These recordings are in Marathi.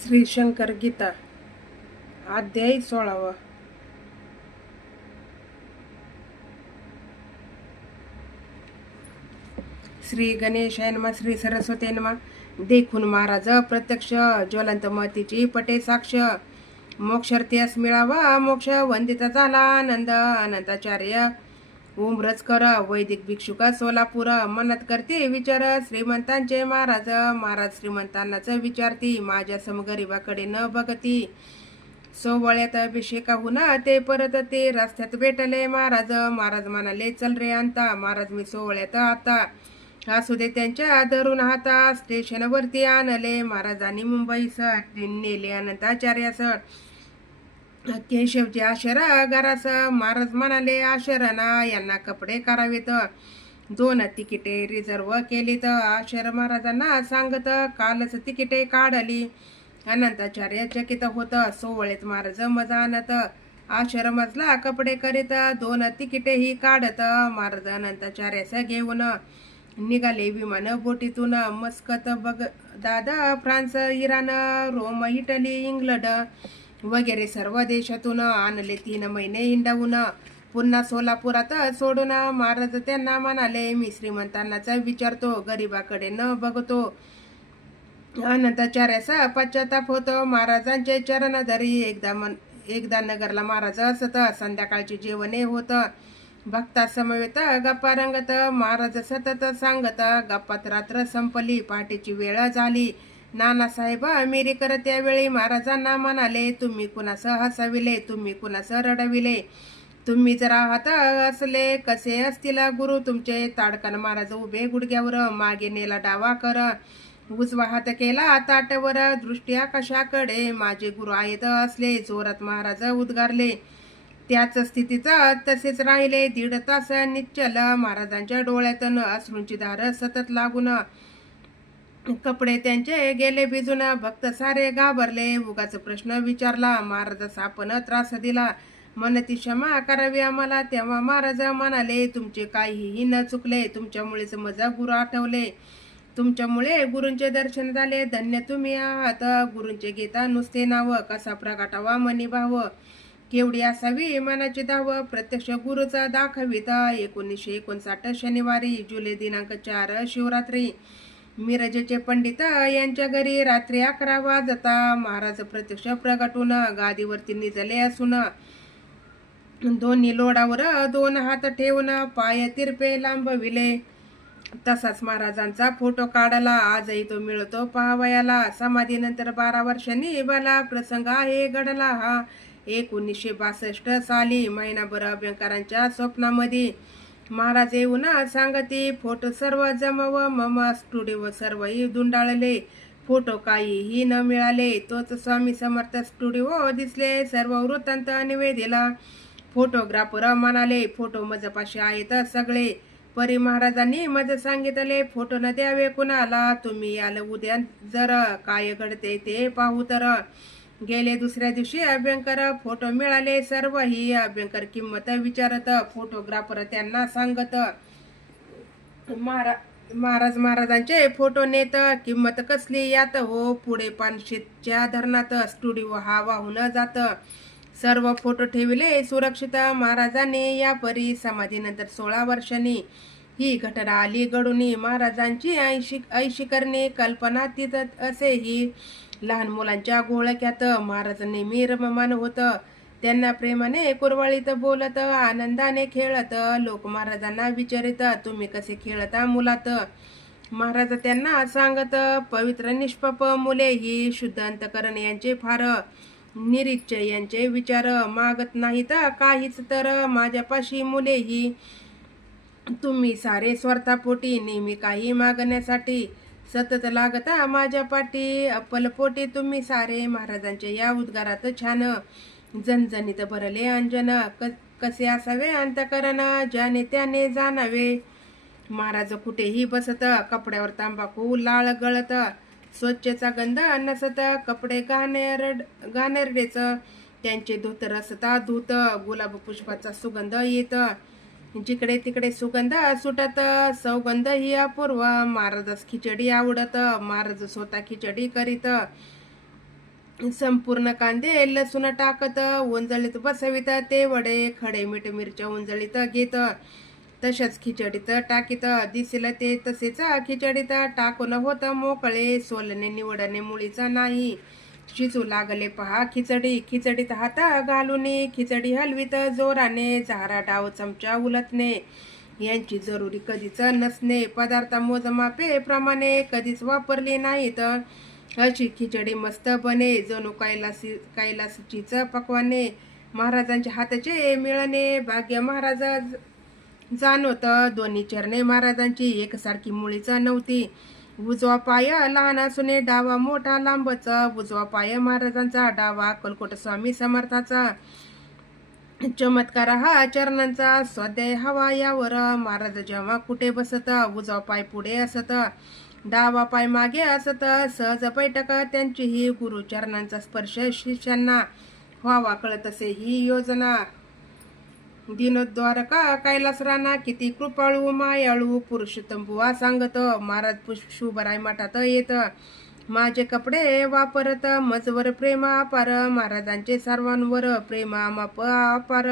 श्री शंकर गीता अध्याय 16. श्री गणेशाय नमः. श्री सरस्वती नमः. देखून महाराज प्रत्यक्ष ज्वलंत मतीची पटे साक्ष. मोक्षार्थीस मिळावा मोक्ष वंदित झाला आनंद अनंताचार्य उमरच कर. वैदिक भिक्षुक सोलापूर मनात करते विचार श्रीमंतांचे महाराज. महाराज श्रीमंतांनाच विचारती माझ्या समगरीबाकडे न बघती. सोवळ्यात अभिषेकाहून ते परत ते रस्त्यात भेटले महाराज. महाराज म्हणाले चल रे आणता. महाराज मी सोवळ्यात आता. असू दे त्यांच्या धरून हाता. स्टेशनवरती आणले महाराजांनी मुंबईस नेले अनंताचार्यास. केशवचे आशरा घरास. महाराज म्हणाले आशरणा यांना कपडे करावेत. 2 तिकिटे रिझर्व केलीत. आशर महाराजांना सांगत कालच तिकिटे काढली. अनंताचार्य चकित होत. सोवळेत महाराज मजा आणत आश्रमातला कपडे करीत. 2 तिकिटेही काढत. महाराज अनंताचार्यास घेऊन निघाले विमान बोटीतून. Muscat Baghdad France Iran Rome Italy England वगैरे सर्व देशातून आणले. 3 महिने हिंडवून पुन्हा सोलापुरात सोडून महाराज त्यांना म्हणाले मी श्रीमंतांनाच विचारतो गरिबाकडे न बघतो. अनंताचार्याचा पश्चाताप होतो. महाराजांचे चरण धरी एकदा नगरला महाराज असत. संध्याकाळचे जेवणे होत. भक्ता समवेत गप्पा रंगत. महाराज सतत सांगत. गप्पात रात्र संपली. पहाटेची वेळ झाली. नानासाहेब अमेरिकर त्यावेळी महाराजांना म्हणाले तुम्ही कुणास हसविले, तुम्ही कुणास रडविले, तुम्ही जर आहात असले कसे असतील गुरु तुमचे. ताडकन महाराज उभे गुडघ्यावर मागे नेला डावा कर. उजवा हात केला ताटवर दृष्टी आकाशाकडे. माझे गुरु आहेत असले जोरात महाराज उद्गारले. त्याच स्थितीत तसेच राहिले. 1.5 तास निश्चल. महाराजांच्या डोळ्यातून अश्रूंची धार सतत लागून कपडे त्यांचे गेले भिजून. भक्त सारे घाबरले. उगाच प्रश्न विचारला. महाराज आपण त्रास दिला. मनती क्षमा करावी आम्हाला. तेव्हा महाराज म्हणाले तुमचे काहीही न चुकले. तुमच्यामुळेच मजा गुरु आठवले. तुमच्यामुळे गुरूंचे दर्शन झाले. धन्य तुम्ही आहात. गुरूंचे गीता नुसते नाव. कसा प्रगटावा मनी भाव. केवढी असावी मनाची धाव. प्रत्यक्ष गुरुचा दाखविता. 1959 शनिवारी जुलै दिनांक 4 शिवरात्री. मिरजेचे पंडित यांच्या घरी रात्री 11 वाजता महाराज प्रत्यक्ष प्रगटून गादीवरती निजले असून दोन्ही लोडावर 2 हात ठेवून पाय तिरपे लांबविले. तसाच महाराजांचा फोटो काढला. आजही तो मिळतो पाहावयाला. समाधीनंतर 12 वर्षांनी भला प्रसंग आहे घडला हा. 1962 साली महिनाभर अभ्यंकरांच्या स्वप्नामध्ये महाराज येऊन सांगती फोटो सर्व जमव मम स्टुडिओ सर्वही दुंडाळले. फोटो काहीही न मिळाले. तोच स्वामी समर्थ स्टुडिओ दिसले. सर्व वृत्तांत निवेदिला. फोटोग्राफर म्हणाले फोटो मजपाशी आहेत सगळे. परी महाराजांनी मज सांगितले फोटो न द्यावे कुणाला. तुम्ही याल उद्या जर काय घडते ते पाहू तर. गेले दुसऱ्या दिवशी अभ्यंकर फोटो मिळाले. सर्वही अभ्यंकर किंमत विचारत. फोटोग्राफर त्यांना सांगत महाराजांचे फोटो नेत. किंमत कसली यात हो. पुढे पानशेतच्या धरणात स्टुडिओ हा वाहून जात. सर्व फोटो ठेवले सुरक्षित. महाराजांनी या परी समाधीनंतर 16 वर्षांनी ही घटना आली घडून. महाराजांची ऐशी करणे कल्पनातीत असेही. लहान मुलांच्या घोळक्यात महाराज नेहमी रममान होत. त्यांना प्रेमाने कुरवाळीत बोलत आनंदाने खेळत. लोक महाराजांना विचारित तुम्ही कसे खेळता मुलात. महाराज त्यांना सांगत पवित्र निष्पाप मुले ही शुद्ध अंतकरण यांचे फार निरीच्छ यांचे विचार मागत नाहीत काहीच तर माझ्यापाशी मुले ही. तुम्ही सारे स्वार्थापोटी नेहमी काही मागण्यासाठी सतत लागता माझ्या पाठी. अप्पलपोटी तुम्ही सारे. महाराजांच्या या उद्गारात छान जनजनित भरले अंजन. कसे असावे अंतकरण ज्याने त्याने जाणावे. महाराज कुठेही बसत. कपड्यावर तांबाखू लाळ गळत. स्वच्छचा गंध नसत. कपडे घाणेरडेच. त्यांचे धोतर असता धूत. गुलाब पुष्पाचा सुगंध येत. जिकडे तिकडे सुगंध सुटत. सौगंध ही अपूर्व. महाराजास खिचडी आवडत. महाराज स्वतः खिचडी करीत. संपूर्ण कांदे लसूण टाकत ओंजळीत बसवित ते वडे खडे मीठ मिरच्या ओंजळीत घेत तशाच खिचडीत टाकीत दिसेल ते तसेच खिचडीत टाकून होत मोकळे सोलणे निवडणे मुळीचा नाही शिजू लागले पहा खिचडी खिचडीत हात घालून खिचडी हलवीत जोराने झारा डाव चमचा उलटणे यांची जरुरी कधीच नसणे पदार्थ मोजमापे प्रमाणे कधीच वापरले नाहीत अशी खिचडी मस्त बने जणू कैलासचीच पकवाने महाराजांच्या हाताचे मिळणे भाग्य महाराज जाणवत दोन्ही चरणे महाराजांची एकसारखी मुळीच नव्हती उजवा पाय लहान असून डावा मोठा लांबच उजवा पाय महाराजांचा डावा अक्कलकोट स्वामी समर्थाचा चमत्कार हा चरणांचा स्वाध्याय हवा यावर महाराज जेव्हा कुठे बसत उजवा पाय पुढे असत डावा पाय मागे असत सहज बैठक त्यांची ही गुरुचरणांचा स्पर्श शिष्यांना व्हावा कळत असे ही योजना दिनोद्वारका कैलास राणा किती कृपाळू मायाळू पुरुषोत्तम बुवा सांगत महाराज शुभराय मठात येत माझे कपडे वापरत मजवर प्रेम अपार महाराजांचे सर्वांवर प्रेम माप अपार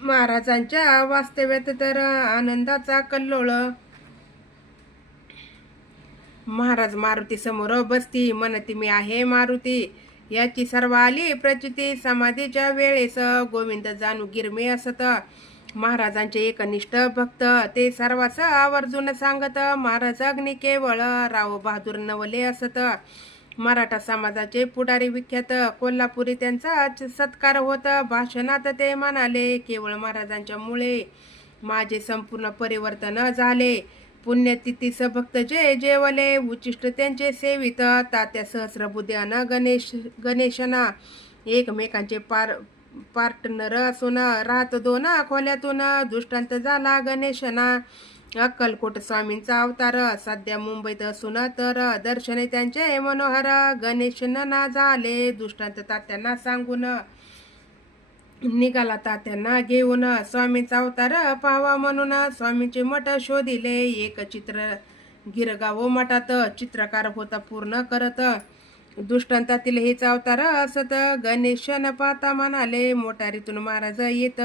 महाराजांच्या वास्तव्यात तर आनंदाचा कल्लोळ महाराज मारुती समोर बसती म्हणती मी आहे मारुती याची सर्व आली प्रचिती समाधीच्या वेळेस गोविंद जाणू गिरमे असत महाराजांचे एकनिष्ठ भक्त ते सर्वांस आवर्जून सांगत महाराज अग्नी केवळ राव बहादूर नवले असत मराठा समाजाचे पुढारी विख्यात कोल्हापुरी त्यांचा सत्कार होत भाषणात ते म्हणाले केवळ महाराजांच्या मुळे माझे संपूर्ण परिवर्तन झाले पुण्यतिथीस भक्त जे जेवले उचिष्ट त्यांचे सेवित तात्या सहस्रबुद्ध्यान गणेशना एकमेकांचे पार्टनर असून राहत दोन खोल्यातून दृष्टांत झाला गणेशना अक्कलकोट स्वामींचा अवतार सध्या मुंबईत असून तर दर्शने त्यांचे मनोहर गणेशना झाले दृष्टांत तात्यांना सांगून निघाला तात्यांना घेऊन स्वामींचा अवतार पाहावा म्हणून स्वामींचे मठ शोधिले एक चित्र गिरगाव मठात चित्रकार होता पूर्ण करत दृष्टांतातील हेच अवतार असत गणेशन पाहता म्हणाले मोटारीतून महाराज येत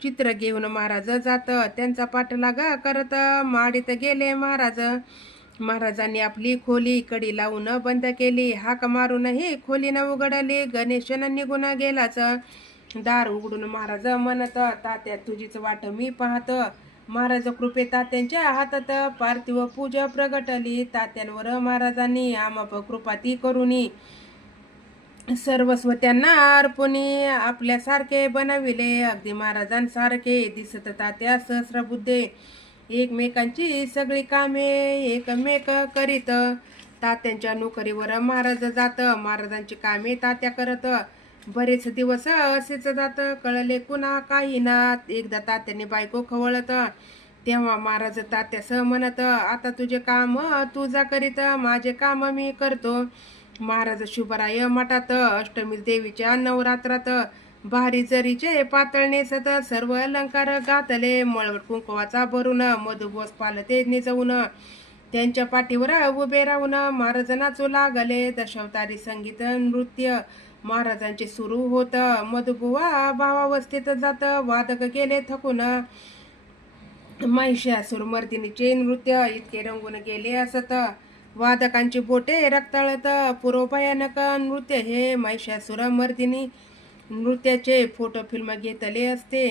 चित्र घेऊन महाराज जात त्यांचा पाठलाग करत माडीत गेले महाराजांनी आपली खोली कडी लावून बंद केली हाक मारूनही खोली न उघडली गणेशन निघून गेलाच दार उघडून महाराज म्हणत तात्या तुझीच वाट मी पाहत महाराज कृपे तात्यांच्या हातात पार्थिव पूजा प्रगटली तात्यांवर महाराजांनी आमाप कृपाती करुनी सर्वस्व त्यांना अर्पणी आपल्यासारखे बनविले अगदी महाराजांसारखे दिसत तात्या सहस्रबुद्धे एकमेकांची सगळी कामे एकमेक करीत तात्यांच्या नोकरीवर महाराज जात महाराजांची कामे तात्या करत बरेच दिवस असेच जात कळले कुणा काही ना एकदा तात्याने बायको खवळत तेव्हा महाराज तात्यास म्हणत आता तुझे काम तू जा करीत माझे काम मी करतो महाराज शुभराय मठात अष्टमी देवीच्या नवरात्रात भारी जरीचे पातळ नेसत सर्व अलंकार घातले मळवट कुंकवाचा भरून मधुबोस पालते निजवून त्यांच्या पाठीवर उभे राहून महाराज नाचू लागले दशावतारी संगीत नृत्य महाराजांचे सुरू होत मधुबुवा भावावस्थेत जात वादक गेले थकून महिषासूर मर्दिनीचे नृत्य इतके रंगून गेले असत वादकांची बोटे रक्ताळत पूर्व भयानक नृत्य हे महिषासूर मर्दिनी नृत्याचे फोटो फिल्म घेतले असते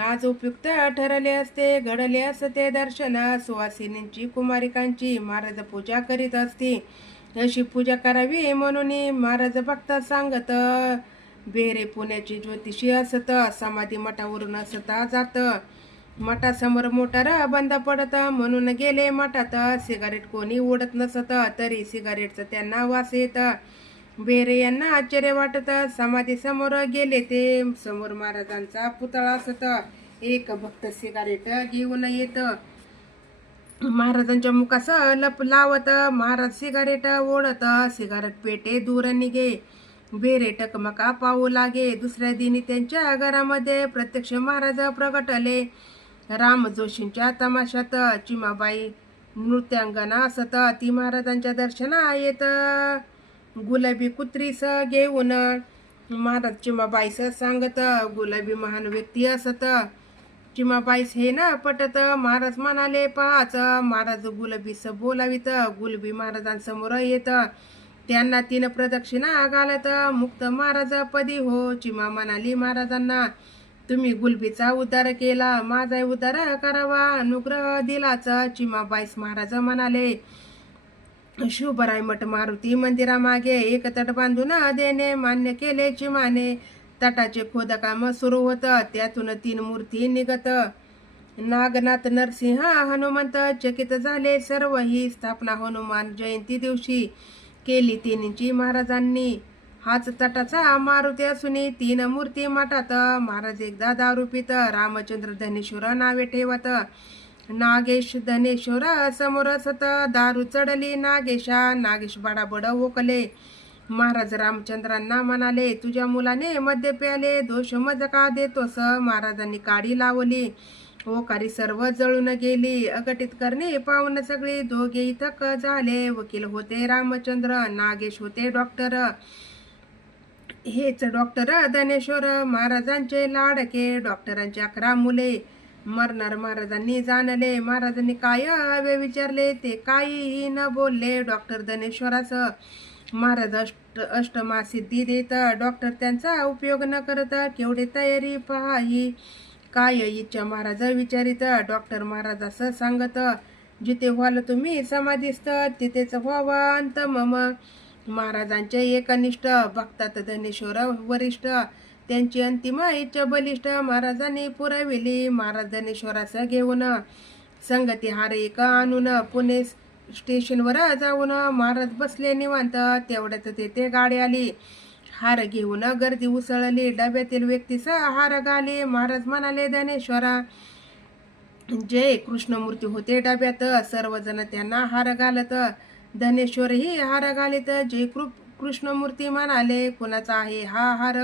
आज उपयुक्त ठरले असते घडले असते दर्शन सुवासिनींची कुमारिकांची महाराज पूजा करीत असती अशी पूजा करावी म्हणून महाराज भक्त सांगत बेरे पुण्याची ज्योतिषी असत समाधी मठावरून असता जात मठासमोर मोटार बंद पडत म्हणून गेले मठात सिगारेट कोणी ओढत नसत तरी सिगारेटचं त्यांना वास येत बेरे यांना आश्चर्य वाटत समाधी समोर गेले ते समोर महाराजांचा पुतळा असत एक भक्त सिगारेट घेऊन येत महाराजांच्या मुखास लप लावत महाराज सिगारेट ओढत सिगारेट पेटे दूर निघे बेरे टकमका पाहू लागे दुसऱ्या दिनी त्यांच्या घरामध्ये प्रत्यक्ष महाराज प्रगटले राम जोशींच्या तमाशात चिमाबाई नृत्यांगना असत ती महाराजांच्या दर्शना येत गुलाबी कुत्रीस घेऊन महाराज चिमाबाईस सांगत, गुलाबी महान व्यक्ती असत, चिमाबाईस हे ना पटत. महाराज म्हणाले पाच, महाराज गुलाबीस बोलावित, गुलाबी महाराजांसमोर येत, त्यांना 3 प्रदक्षिणा घालत, मुक्त महाराज पदी हो. चिमा म्हणाली महाराजांना, तुम्ही गुलबीचा उद्धार केला, माझा उद्धार करावा, अनुग्रह दिलाच. चिमाबाईस महाराज म्हणाले, शिवबराय मठ मारुती मंदिरामागे एक तट बांधून देणे मान्य केले चिमाने. तटाचे खोदकाम सुरू होतं, त्यातून 3 मूर्ती निघत, नागनाथ, नरसिंह, हनुमंत. चकित झाले सर्व. ही स्थापना हनुमान जयंती दिवशी केली तिन्हींची महाराजांनी. हाच तटाचा मारुती असून 3 मूर्ती मठात. महाराज एकदा दारू पित, रामचंद्र धनेश्वर नावे ठेवत, नागेश धनेश्वर समोर असत. दारू चढली नागेशा, नागेश बडाबड ओकले. महाराज रामचंद्रांना म्हणाले, तुझ्या मुलाने मद्य प्याले, दोष मज का देतोस. महाराजांनी काडी लावली, ओकारी सर्व जळून गेली. अघटित करणे पाहून सगळे दोघेही थक झाले. वकील होते रामचंद्र, नागेश होते डॉक्टर. हेच डॉक्टर धनेश्वर, महाराजांचे लाडके. डॉक्टरांची 11 मुले. मरणार महाराजांनी जाणले. महाराजांनी काय हवे विचारले, ते काहीही न बोलले. डॉक्टर धनेश्वरास महाराज अष्टमा सिद्धी देत, डॉक्टर त्यांचा उपयोग न करत. केवढे तयारी पहा ही, काय इच्छा महाराज विचारित. डॉक्टर महाराजास सांगत, जिथे व्हाल तुम्ही समाधीस्थ, तिथेच व्हावा अंत मम. महाराजांचे एकनिष्ठ भक्तात धनेश्वर वरिष्ठ, त्यांची अंतिम इच्छा बलिष्ठ महाराजांनी पुरविली. महाराज धनेश्वरास घेऊन संगती हार एक आणून पुणे स्टेशनवर जाऊन महाराज बसले निवांत. तेवढ्यात तेथे गाडी आली, हार घेऊन गर्दी उसळली. डब्यातील व्यक्तीस हार घाली. महाराज म्हणाले, धनेश्वरा जे कृष्णमूर्ती होते डब्यात, सर्वजण त्यांना हार घालत. धनेश्वरही हार घालीत. जे कृष्णमूर्ती म्हणाले, कुणाचा आहे हा हार.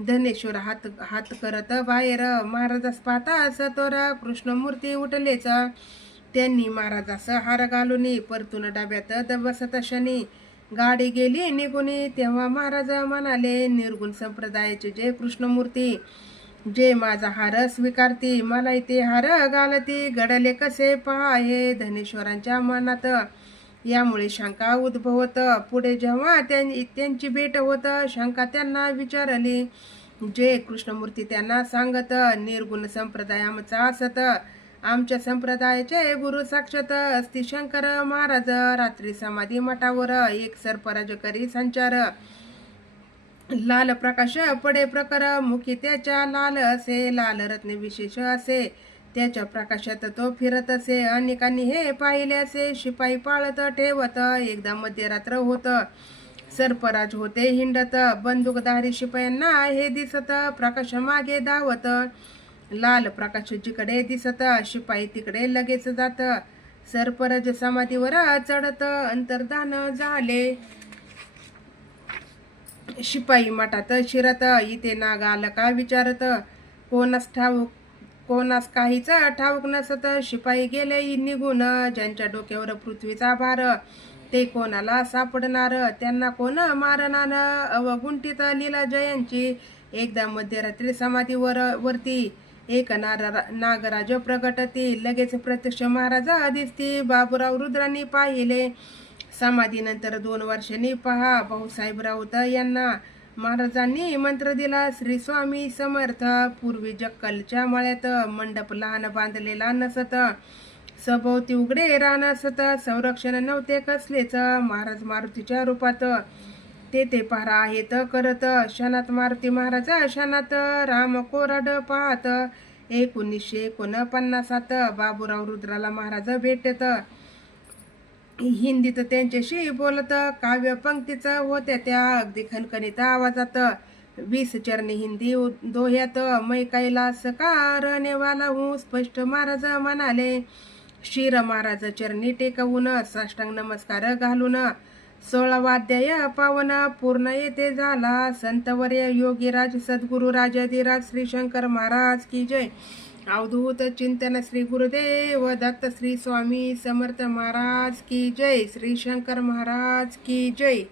धनेश्वर हात हात करत बाहेर. महाराजास पाहता सतोर कृष्णमूर्ती उठलेच. त्यांनी महाराजास हार घालून परतून डब्यात बसत शनी. गाडी गेली निघून. तेव्हा महाराज म्हणाले, निर्गुण संप्रदायाचे जे कृष्णमूर्ती, जे माझा हार स्वीकारती, मला इथे हार घालती, घडले कसे पहा हे धनेश्वरांच्या मनात. यामुळे शंका उद्भवत. पुढे जेव्हा त्यांची भेट होत, शंका त्यांना विचारली. जे कृष्णमूर्ती त्यांना सांगत, निर्गुण संप्रदाय आमचा असत, आमच्या संप्रदायाचे गुरु साक्षात असती शंकर महाराज. रात्री समाधी मठावर एक सर्पराज करी संचार, लाल प्रकाश पडे प्रकर, मुखी त्याच्या लाल असे, लाल रत्ने विशेष असे, त्याच्या प्रकाशात तो फिरत असे. अनेकांनी हे पाहिले असे, शिपाई पाळत ठेवत. एकदा मध्यरात्र होत, सर्पराज होते हिंडत, बंदूकधारी शिपायांना हे दिसत, प्रकाश मागे धावत. लाल प्रकाश जिकडे दिसत, शिपाई तिकडे लगेच जात. सर्पराज समाधीवर चढत अंतर्धान झाले. शिपाई मठात शिरत, इथे नाग आला का विचारत. कोणास काहीच ठाऊक नसत. शिपाई गेले निघून. ज्यांच्या डोक्यावर पृथ्वीचा भार, ते कोणाला सापडणार, त्यांना कोण मारणार. अवगुंठित लीला जयांची. एकदा मध्यरात्री समाधीवर वरती एक नागराज प्रगटती, लगेच प्रत्यक्ष महाराजा दिसती. बाबूराव रुद्रांनी पाहिले. समाधीनंतर 2 वर्षांनी पहा भाऊसाहेब राऊत यांना महाराजांनी मंत्र दिला, श्री स्वामी समर्थ. पूर्वी जक्कलच्या मळ्यात मंडप लहान बांधलेला नसत, सभोवती उघडे रान असत, संरक्षण नव्हते कसलेच. महाराज मारुतीच्या रूपात तेथे पहारा आहेत करत. क्षणात मारुती महाराज, क्षणात राम कोरड पाहत. 1949 बाबूराव रुद्राला महाराज भेटत. हिंदीत त्यांच्याशी बोलत. काव्य पंक्तीच होत्या त्या अगदी खणखणीत आवाजात. 20 चरणी हिंदी दोह्यात. मै कैलास का रहने वाला हूँ, स्पष्ट महाराज म्हणाले. शिर महाराज चरणी टेकवून साष्टांग नमस्कार घालून 16वा अध्याय पावन पूर्ण येथे झाला. संतवर्य योगीराज सद्गुरु राजाधिराज श्री शंकर महाराज की जय. अवधूत चिंतन श्री गुरुदेव दत्त श्री स्वामी समर्थ महाराज की जय. श्री शंकर महाराज की जय.